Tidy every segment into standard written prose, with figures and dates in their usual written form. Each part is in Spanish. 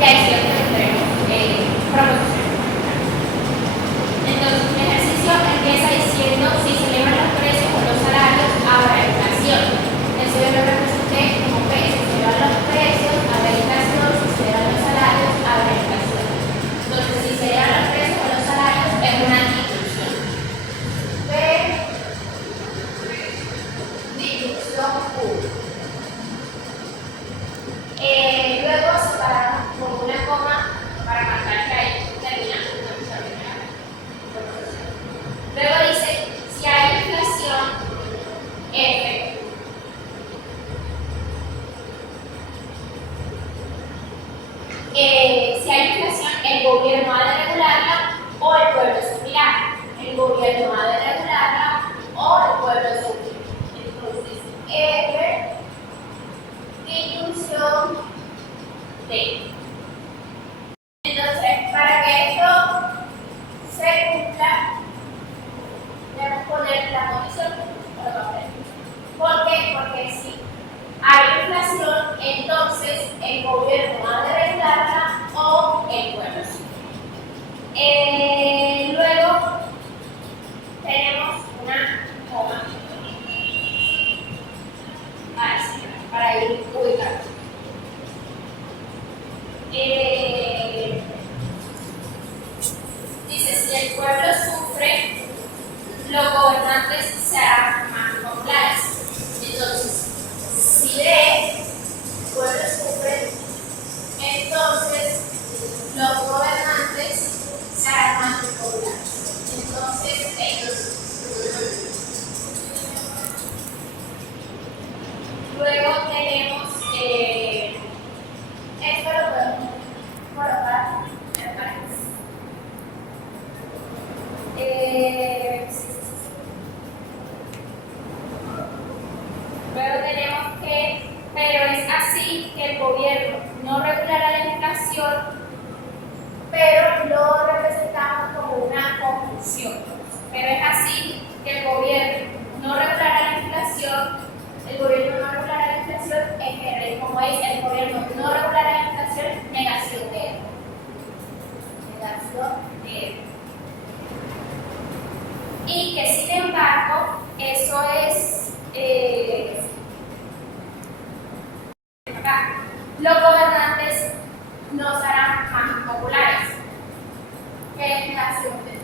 y ahí sí obtendremos proposiciones. Entonces, el ejercicio empieza diciendo si se elevan los precios o los salarios, habrá inflación. Eso yo lo representé como P. Si se elevan los precios, habrá inflación. Si se elevan los salarios, habrá inflación. Entonces, si se elevan los precios o los salarios, es una dilución. P, dilución U. Luego separamos con una coma para marcar que ahí terminamos. Luego dice, si hay inflación, F. Si hay inflación, el gobierno ha de regularla o el pueblo subirá. El gobierno ha de regularla o el pueblo subirá. Entonces, F, dilución D. Entonces, para que esto se cumpla, debemos poner la condición por papel. ¿Por qué? Porque si hay inflación, entonces el gobierno ha de regularla o el pueblo. Luego tenemos una coma para ir ubicando. Dice, si el pueblo sufre, los gobernantes serán más populares. Entonces, si D, el pueblo sufre, entonces los gobernantes serán más populares. Entonces, ellos. Luego tenemos, esto lo podemos colocar en paréntesis. Luego tenemos que, pero es así que el gobierno no regulará la inflación, pero lo representamos como una conjunción. Pero es así que el gobierno no regulará la inflación. El gobierno no regulará la inflación, como es el gobierno no regulará la inflación, negación de él. Negación de él. Y que sin embargo, eso es acá. Los gobernantes no serán más populares. ¿Qué es negación de él?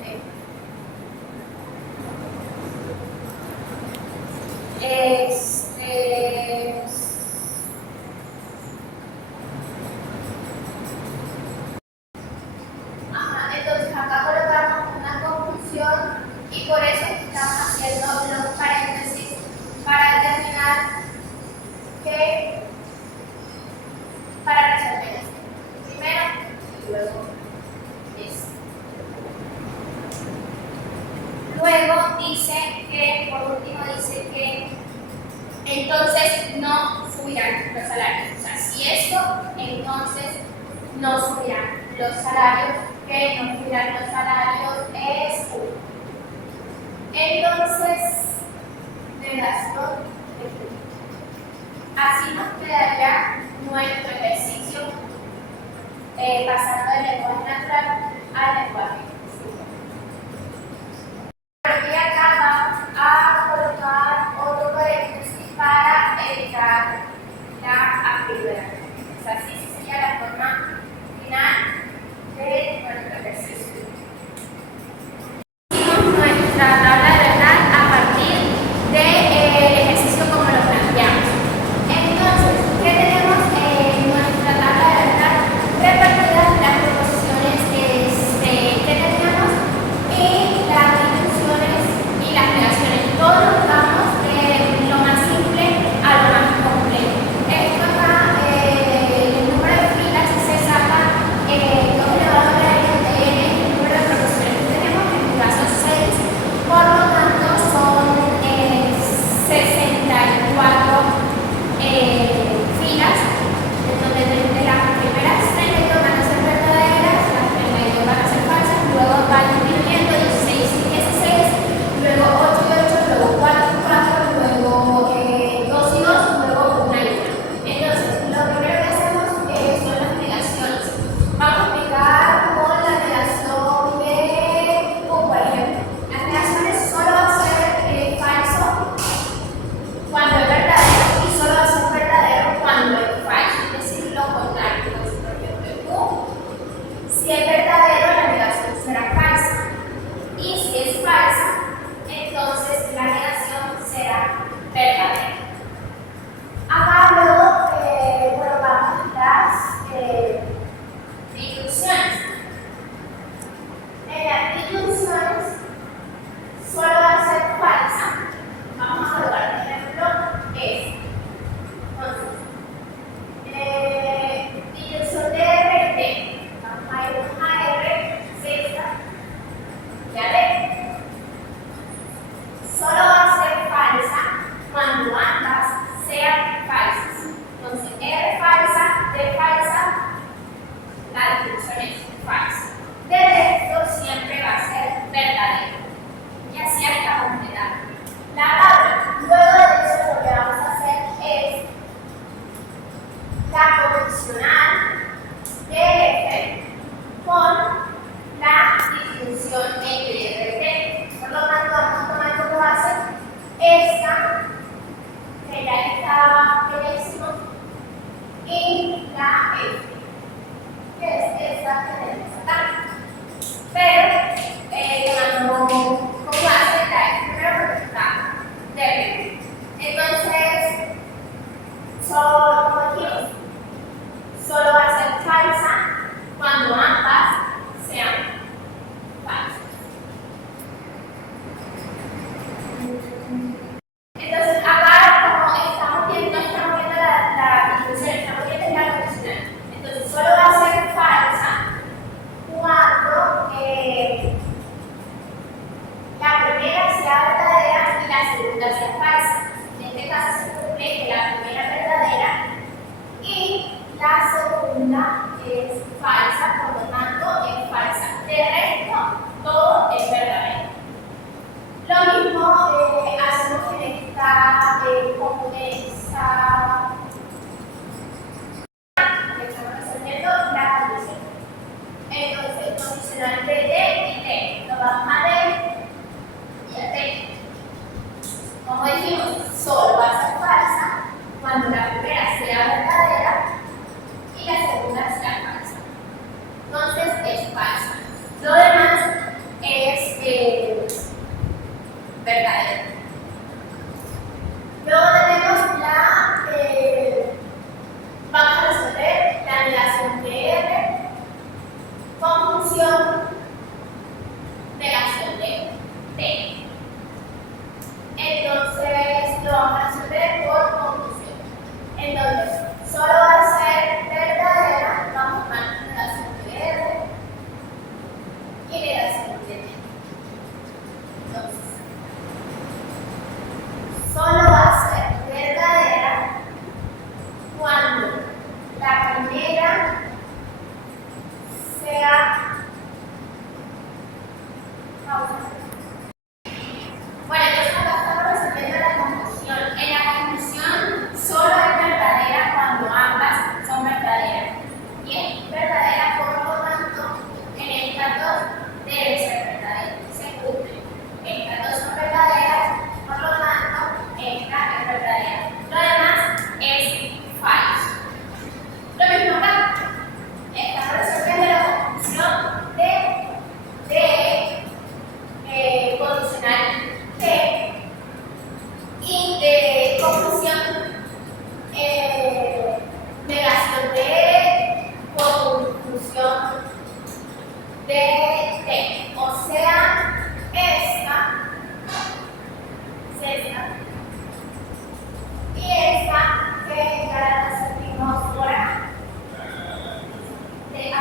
Entonces acá colocamos una conjunción y por eso estamos haciendo los paréntesis para determinar que para resolver esto. Primero y luego esto. Luego dice que, por último dice que entonces no subirán los salarios. O sea, si esto, entonces no subirán los salarios, que no subirán los salarios es U. Entonces, negación de U. Así nos quedaría nuestro ejercicio pasando del lenguaje natural al lenguaje físico. Y acá vamos a colocar otro paréntesis para evitar la ambigüedad. O sea, así sería la forma final de nuestro ejercicio. Hicimos nuestra tabla de verdad a partir del ejercicio como lo planteamos. Entonces, ¿qué tenemos en nuestra tabla de verdad? Repartidas las proposiciones que tenemos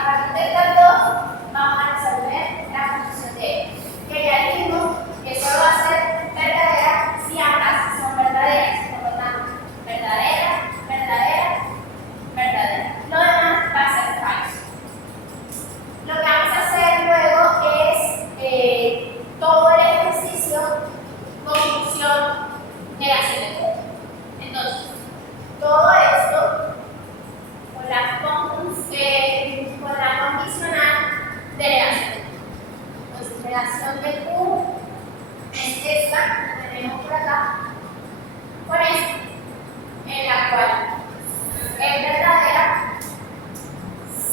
partir de estas dos, vamos a resolver la función de ellas. Que ya dijimos que solo va a ser verdadera si ambas son verdaderas. Por lo tanto, verdadera, verdadera, verdadera. Lo demás va a ser falso. Lo que vamos a hacer luego es todo el ejercicio con función de la siguiente. Entonces, todo esto con la condicional de relación. Entonces, relación de Q es esta que tenemos por acá, con esta, en la cual es verdadera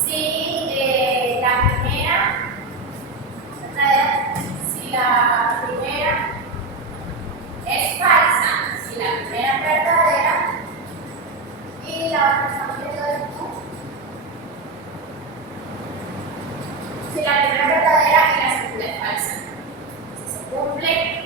si la primera es falsa, si la primera es verdadera y la otra estamos viendo esto. Si la primera es verdadera y la segunda es falsa. Si se cumple